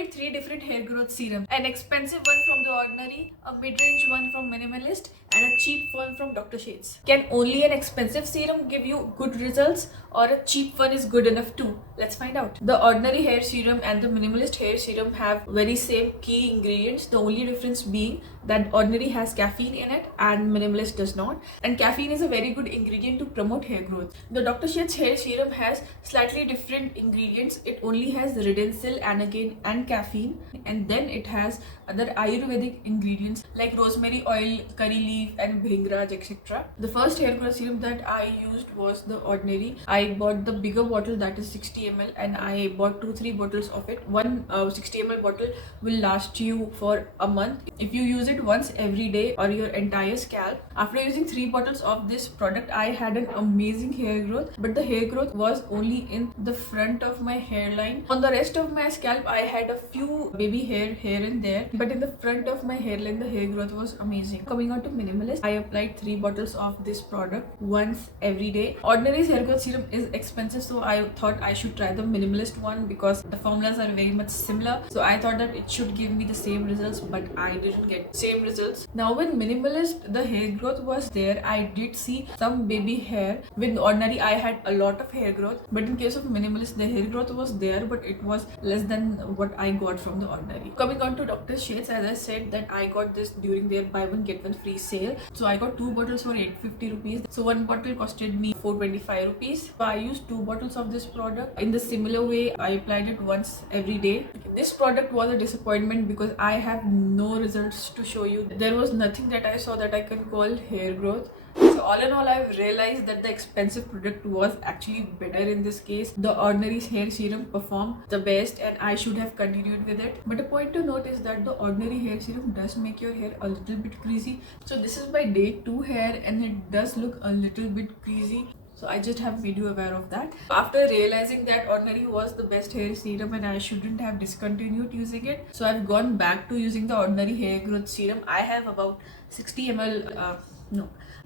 applied 3 different hair growth serums. An expensive one from The Ordinary, a mid-range one from Minimalist, and a cheap one from Dr. Shades. Can only an expensive serum give you good results, or a cheap one is good enough too? Let's find out. The Ordinary hair serum and the Minimalist hair serum have very same key ingredients, the only difference being that Ordinary has caffeine in it and Minimalist does not. And caffeine is a very good ingredient to promote hair growth. The Dr. Shades hair serum has slightly different ingredients. It only has retinol, anagen and caffeine, and then it has other Ayurvedic ingredients like rosemary oil, curry leaf and bhringraj, etc. The first hair growth serum that I used was The Ordinary. I bought the bigger bottle, that is 60 ml, and I bought 2-3 bottles of it. One 60 ml bottle will last you for a month if you use it once every day or your entire scalp. After using 3 bottles of this product, I had an amazing hair growth, but the hair growth was only in the front of my hairline. On the rest of my scalp, I had a few baby hair here and there, but in the front of my hairline, the hair growth was amazing. Coming on to Minimalist, I applied 3 bottles of this product once every day. Ordinary's hair growth serum is expensive, so I thought I should try the Minimalist one because the formulas are very much similar. So I thought that it should give me the same results, but I didn't get same results. Now with Minimalist, the hair growth was there. I did see some baby hair. With Ordinary, I had a lot of hair growth, but in case of Minimalist, the hair growth was there, but it was less than what I got from The Ordinary. Coming on to Dr. Shades, as I said that I got this during their buy one get one free sale. So I got 2 bottles for 850 rupees. So one bottle costed me 425 rupees. So I used 2 bottles of this product. In the similar way, I applied it once every day. This product was a disappointment because I have no results to show you. There was nothing that I saw that I can call hair growth. So all in all, I've realized that the expensive product was actually better in this case. The Ordinary's hair serum performed the best and I should have continued with it. But a point to note is that the Ordinary hair serum does make your hair a little bit greasy. So this is my day 2 hair and it does look a little bit greasy. So I just have made you aware of that. After realizing that Ordinary was the best hair serum and I shouldn't have discontinued using it, so I've gone back to using the Ordinary hair growth serum. I have about 60 ml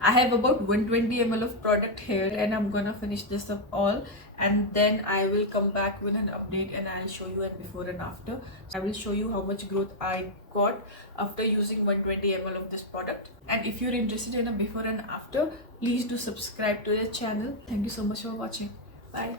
I have about 120 ml of product here and I'm gonna finish this up all, and then I will come back with an update and I'll show you an before and after. So I will show you how much growth I got after using 120 ml of this product. And if you're interested in a before and after, please do subscribe to the channel. Thank you so much for watching. Bye.